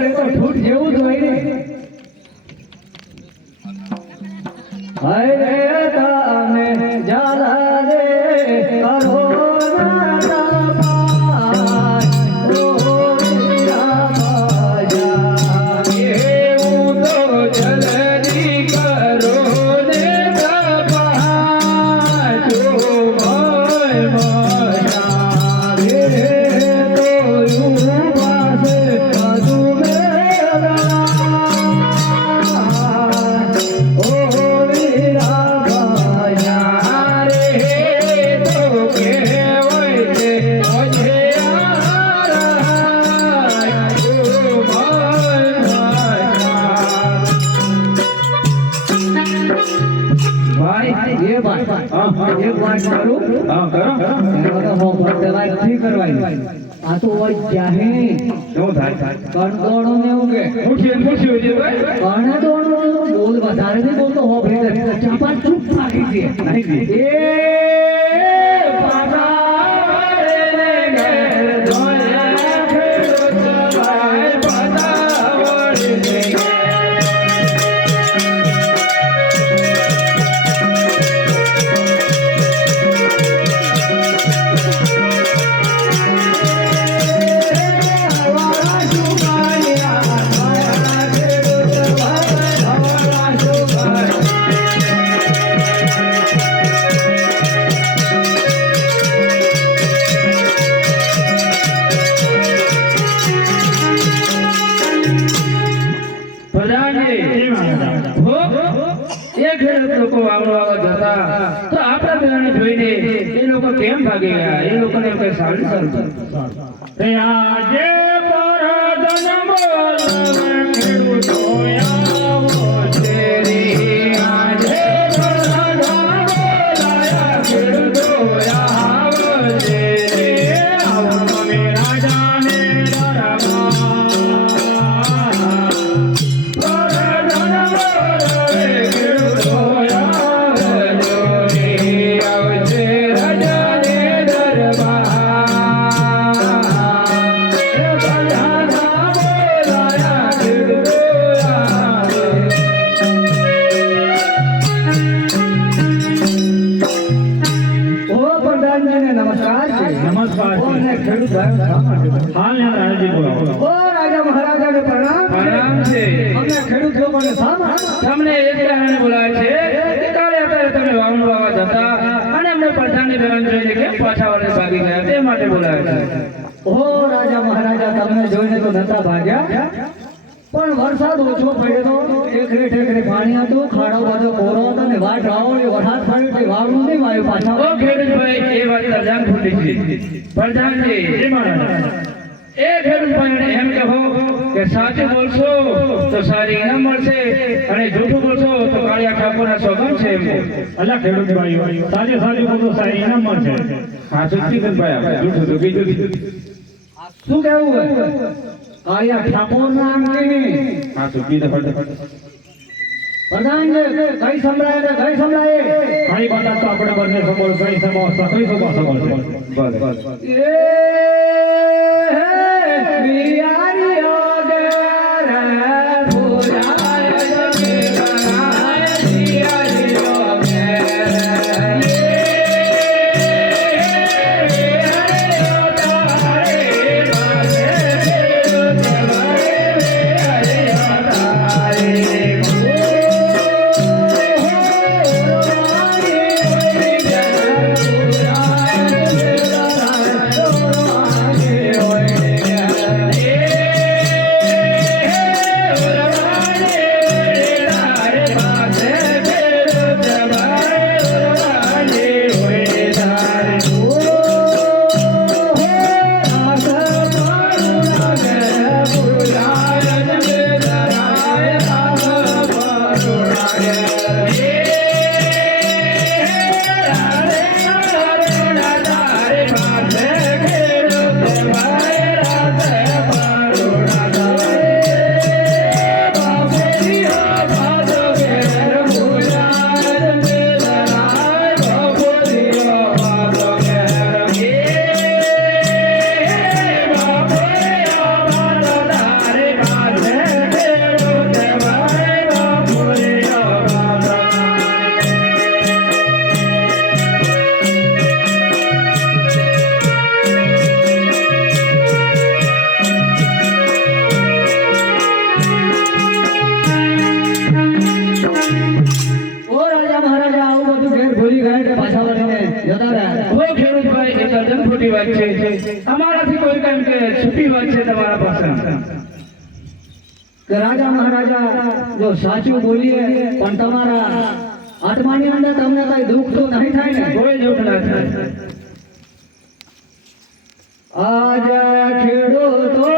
પણ એ તો ફૂટ જેવું જ હોય ને. હાય રે. થાય કંદોડો ને ઉગે મૂઠીએ ને મૂઠીએ જે ભાઈ કંદોડો બોલ વધારે નહીં બોલતો હો ભાઈ ચાપા ચૂપ રાખી છે નહીં એ અને અમને પ્રધાનની પાછા માટે બોલાવે છે. રાજા મહારાજા, તમને જોઈને ભાગ્યા. પણ વરસાદ ઓછો પડ્યો એકરે પાણી હતું, ખાડો બધો કોરો હતો ને વાટ રાવળી વરસાદ પડ્યો એટલે વાવણું નહીં ઓ ખેડૂતભાઈ એ વાત તરજાન ખોટી છે. પ્રધાનજી એ ખેડૂતભાઈને એમ કહો કે સાચું બોલશો તો સારી ઇનામ મળશે અને જૂઠું બોલશો તો કાળિયા ઠાકોરના સોગમ છે એમ. કહો. અલ્લા સાચે સાચું બધું સારી ઇનામ મળશે. સાચું કીધું ભાઈ જૂઠું તો કીધું. શું કેવું કાળિયા ઠાકોર નામ કે સાચું કીધું પ્રધાનજી કઈ સંભળાય ને કઈ સંભળાય કઈ બાબત તો આપણે બંને સમોર કઈ સમો કઈ સમો સમોર બસ. એ ઘેર કે રાજા મહારાજા જો સાચું બોલીએ પણ તમારા આત્માની અંદર તમને કઈ દુઃખ તો નહીં થાય ને? કોઈ દુઃખ ના થાય. આજ ખેડૂતો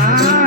Mm-hmm.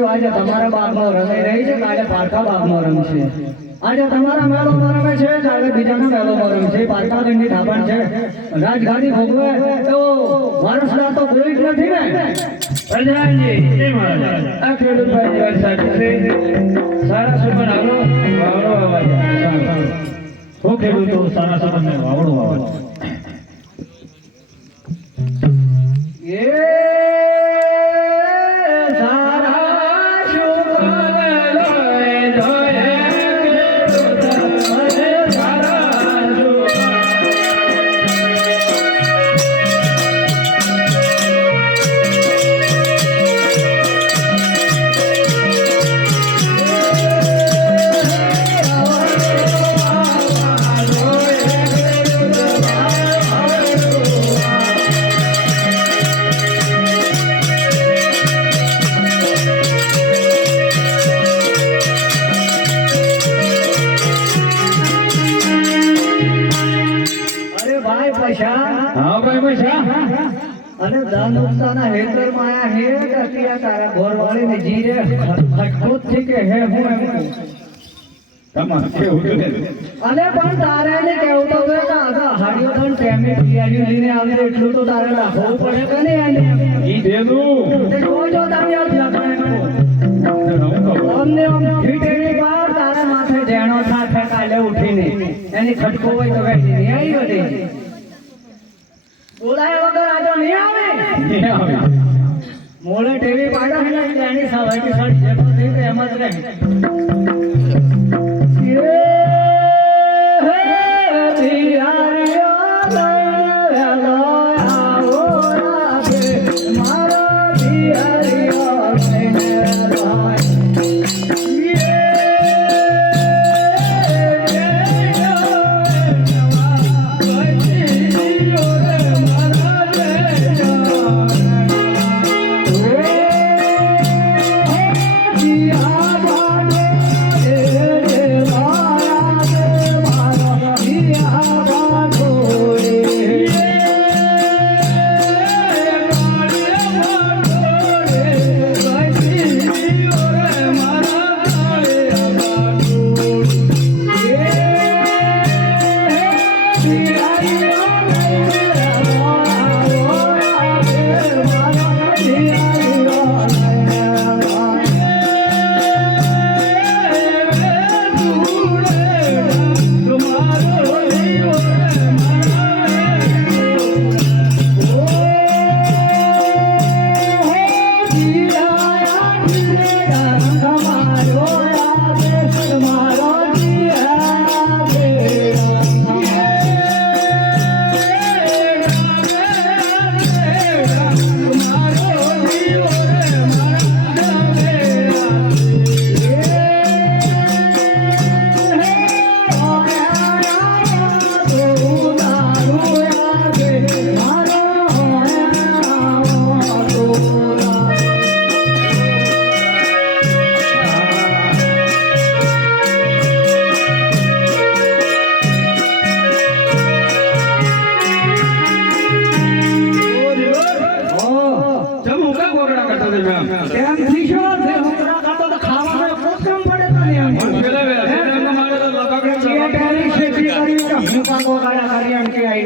દીકરીઓ આજે તમારા બાગમાં રમાઈ રહી છે કાલે પારકા બાગમાં રમશે આજે તમારા મેળોમાં રમે છે કાલે બીજાના મેળોમાં રમશે પારકાગંજની ધાબણ છે. રાજગાદી ભોગવે તો વારસદાર તો કોઈ જ નથી ને. પ્રધાનજી આ ખેડૂત ભાઈ વાત સાચી સારા સુમન આવો. વાવડો વાવવા હો ખેડૂતો સારા સંબંધને વાવડો વાવડો અને પણ તારે એને કેવું તો કે કાકા હાડીઓ પણ ટેમે પિયારી લઈને આવે એટલું તો તારે રાખવું પડે કે એને? ઈ દેલું જોજો તમે આ લખાણ. અમને આમ ફીટેલી વાર તારા માથે જેણો સાથે કાલે ઉઠીને. એની ખટકો હોય તો વેચી નહીં આવી બધી. બોલાય વગર આજો નહીં આવે. નહીં આવે. મોડે ટેવી પાડ્યો છે ને એની સવારી સડી જતો થઈ એમ જ રહે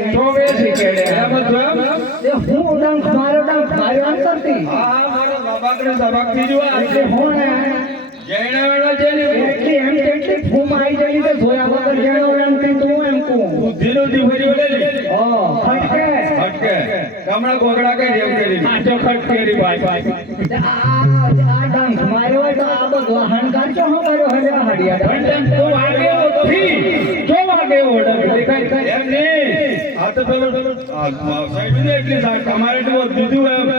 તો જ જોયો? એ હું ડંખ મારો ડંખ માર્યો એમ કરતી. હા, હા, મારે લબાકડા ધબાકતી એટલે હું ને જૈણા છે ને, એટલી એમ તેટલી ફૂમ આવી ગઈ કે જોયા વગર જેનો એમ તું એમ કહું. બુદ્ધિનું દીવરી વળે ને. ઓ, ફટકે. હટકે. હમણાં ગોગડા કઈ રેવ કરી આજો ખટકેરી ભાઈ આ આ ડંખ માર્યો તો આ બધો હણકાર ચો હું કર્યો હલે હડિયા તો વાગે જો વાગે એવો દેખાય એમ નહીં. આ તો પેલો ને એટલી તમારે તો એમ.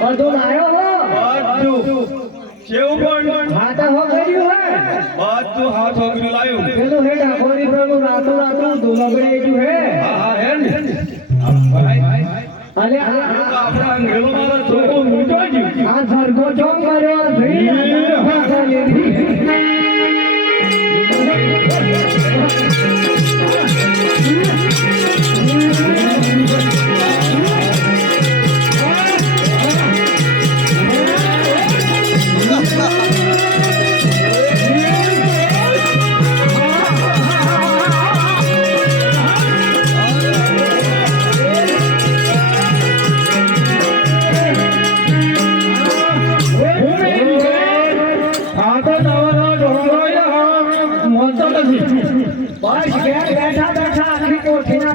બધું કેવું પણ હો કર્યું હે બધું હાથ વગરું લાવ્યું પેલું હે ડાકોરી પ્રભુ રાતો રાતો દુલગડે એજું હે હા હા હે ને અલે આપણા અંગેલો મારા છોકરો સરગો ચોક કર્યો નથી. બસ ઘેર બેઠા બેઠા આખી કોઠીના